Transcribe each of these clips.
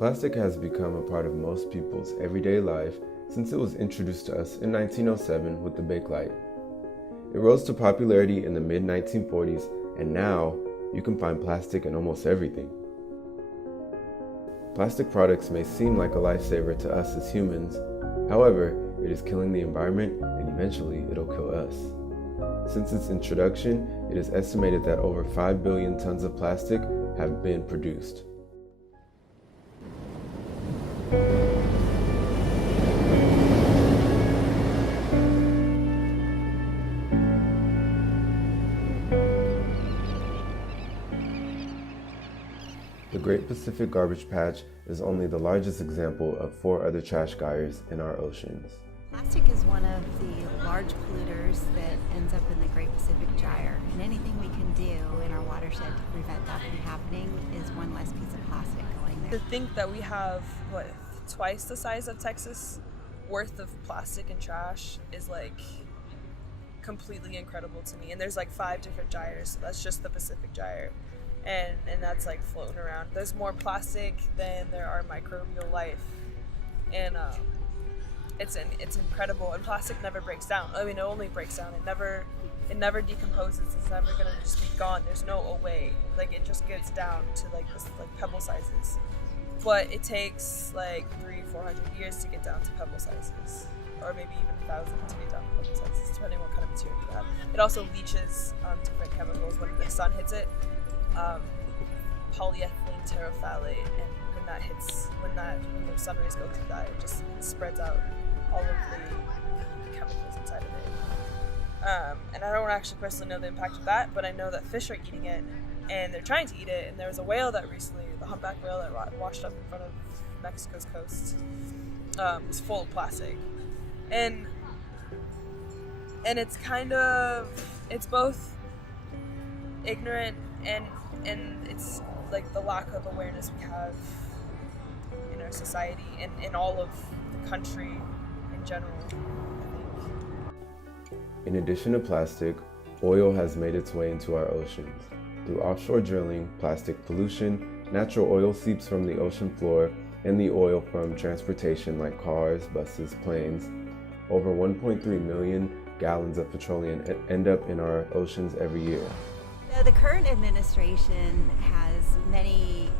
Plastic has become a part of most people's everyday life since it was introduced to us in 1907 with the Bakelite. It rose to popularity in the mid-1940s, and now you can find plastic in almost everything. Plastic products may seem like a lifesaver to us as humans. However, it is killing the environment and eventually it'll kill us. Since its introduction, it is estimated that over 5 billion tons of plastic have been produced. The Great Pacific Garbage Patch is only the largest example of 4 other trash gyres in our oceans. Plastic is one of the large polluters that ends up in the Great Pacific Gyre, and anything we can do in our watershed to prevent that from happening is one less piece of plastic going there. To think that we have, twice the size of Texas worth of plastic and trash is completely incredible to me. And there's 5 different gyres, so that's just the Pacific Gyre. And that's floating around. There's more plastic than there are microbial life. And it's incredible, and plastic never breaks down. I mean, it only breaks down. It never decomposes. It's never gonna just be gone. There's no way. It just gets down to this pebble sizes. But it takes 300-400 years to get down to pebble sizes, or maybe even 1,000 to get down to pebble sizes, depending on what kind of material you have. It also leaches different chemicals when the sun hits it. Polyethylene terephthalate, and when the sun rays go through that, it just spreads out all of the chemicals inside of it. And I don't actually personally know the impact of that, but I know that fish are eating it, and they're trying to eat it. And there was a whale that recently, the humpback whale that washed up in front of Mexico's coast, was full of plastic, and it's it's both ignorant and it's the lack of awareness we have in our society and in all of the country in general, I think. In addition to plastic, oil has made its way into our oceans. Through offshore drilling, plastic pollution, natural oil seeps from the ocean floor, and the oil from transportation like cars, buses, planes. Over 1.3 million gallons of petroleum end up in our oceans every year. The current administration has many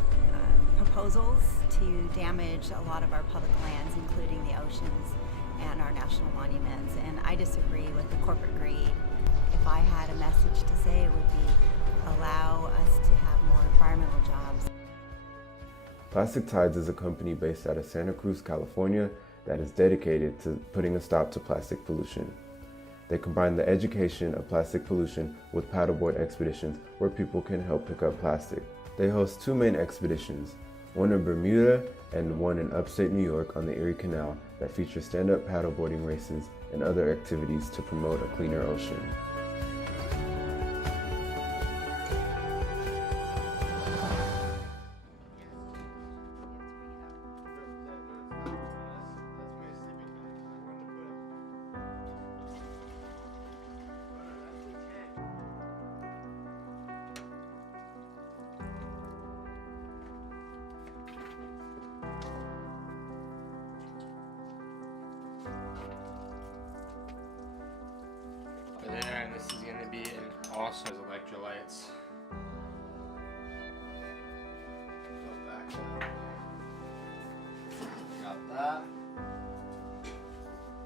proposals to damage a lot of our public lands, including the oceans and our national monuments, and I disagree with the corporate greed. If I had a message to say, it would be allow us to have more environmental jobs. Plastic Tides is a company based out of Santa Cruz, California that is dedicated to putting a stop to plastic pollution. They combine the education of plastic pollution with paddleboard expeditions where people can help pick up plastic. They host 2 main expeditions, one in Bermuda and one in upstate New York on the Erie Canal that feature stand-up paddleboarding races and other activities to promote a cleaner ocean. There, and this is going to be an awesome electrolytes. Got that.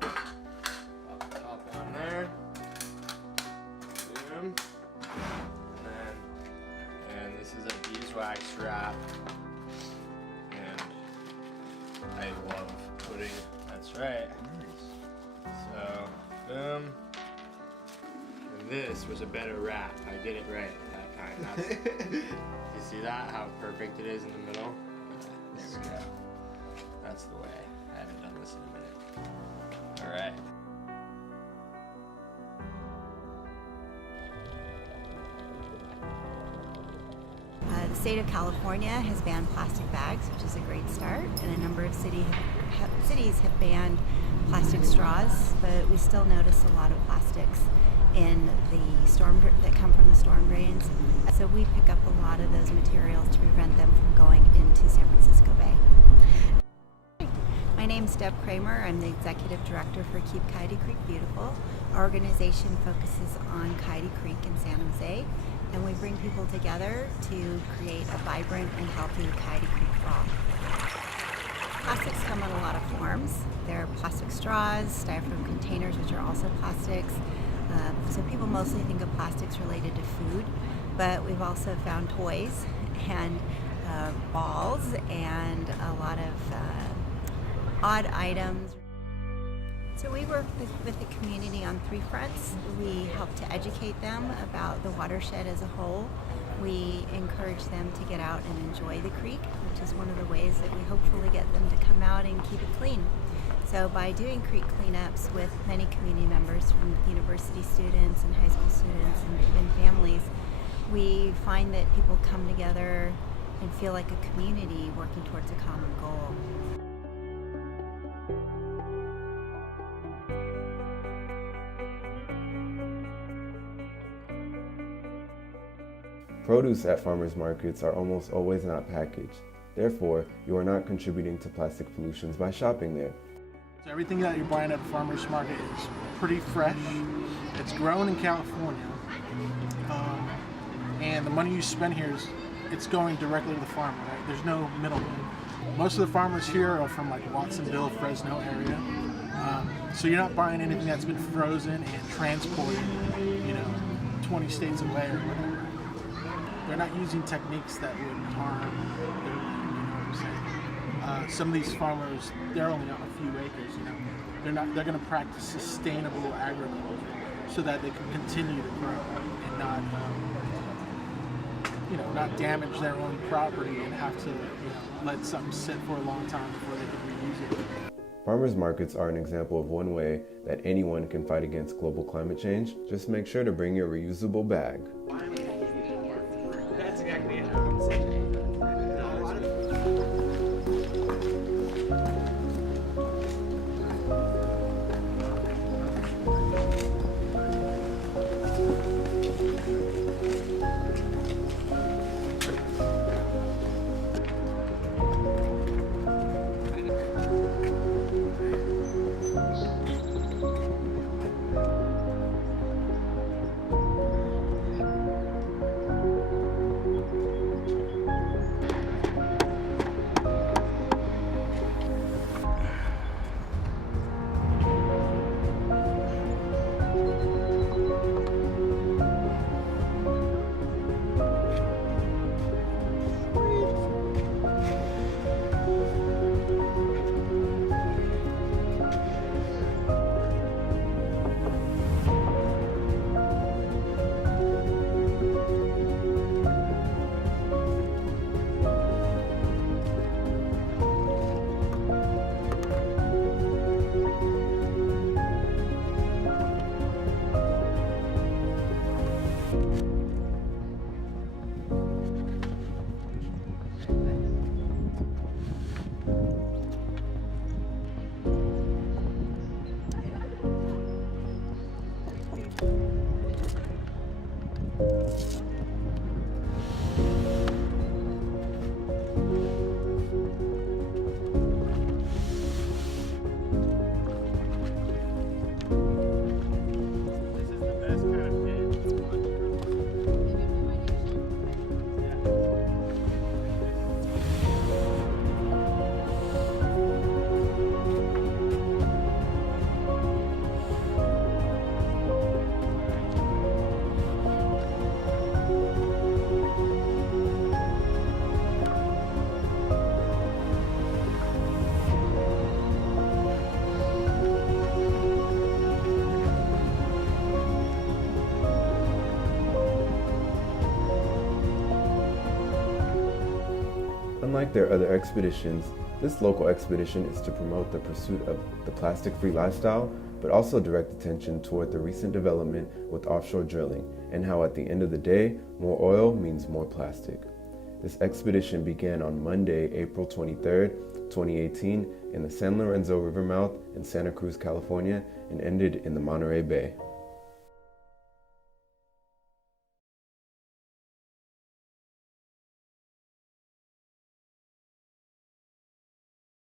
Pop the top on there. Boom. And this is a beeswax wrap. And I love putting, that's right. So, boom. This was a better wrap. I did it right that time. You see that? How perfect it is in the middle? There we go. That's the way. I haven't done this in a minute. Alright. The state of California has banned plastic bags, which is a great start, and a number of cities have banned plastic straws, but we still notice a lot of plastics in the storm that come from the storm drains. So we pick up a lot of those materials to prevent them from going into San Francisco Bay. name's Deb Kramer. I'm the Executive Director for Keep Coyote Creek Beautiful. Our organization focuses on Coyote Creek in San Jose, and we bring people together to create a vibrant and healthy Coyote Creek for all. Plastics come in a lot of forms. There are plastic straws, styrofoam containers, which are also plastics. So people mostly think of plastics related to food, but we've also found toys and balls and a lot of odd items. So we work with the community on three fronts. We help to educate them about the watershed as a whole. We encourage them to get out and enjoy the creek, which is one of the ways that we hopefully get them to come out and keep it clean. So by doing creek cleanups with many community members, from university students and high school students and even families, we find that people come together and feel like a community working towards a common goal. Produce at farmers markets are almost always not packaged. Therefore, you are not contributing to plastic pollution by shopping there. So everything that you're buying at the farmer's market is pretty fresh. It's grown in California. And the money you spend here it's going directly to the farmer, right? There's no middleman. Most of the farmers here are from like Watsonville, Fresno area. So you're not buying anything that's been frozen and transported, 20 states away or whatever. They're not using techniques that would harm their land, you know what I'm saying? Some of these farmers, they're only on a few acres, They're going to practice sustainable agriculture so that they can continue to grow and not damage their own property and have to let something sit for a long time before they can reuse it. Farmers markets are an example of one way that anyone can fight against global climate change. Just make sure to bring your reusable bag. That's exactly it. I'm saying. Unlike their other expeditions, this local expedition is to promote the pursuit of the plastic-free lifestyle, but also direct attention toward the recent development with offshore drilling and how at the end of the day, more oil means more plastic. This expedition began on Monday, April 23rd, 2018 in the San Lorenzo River mouth in Santa Cruz, California, and ended in the Monterey Bay.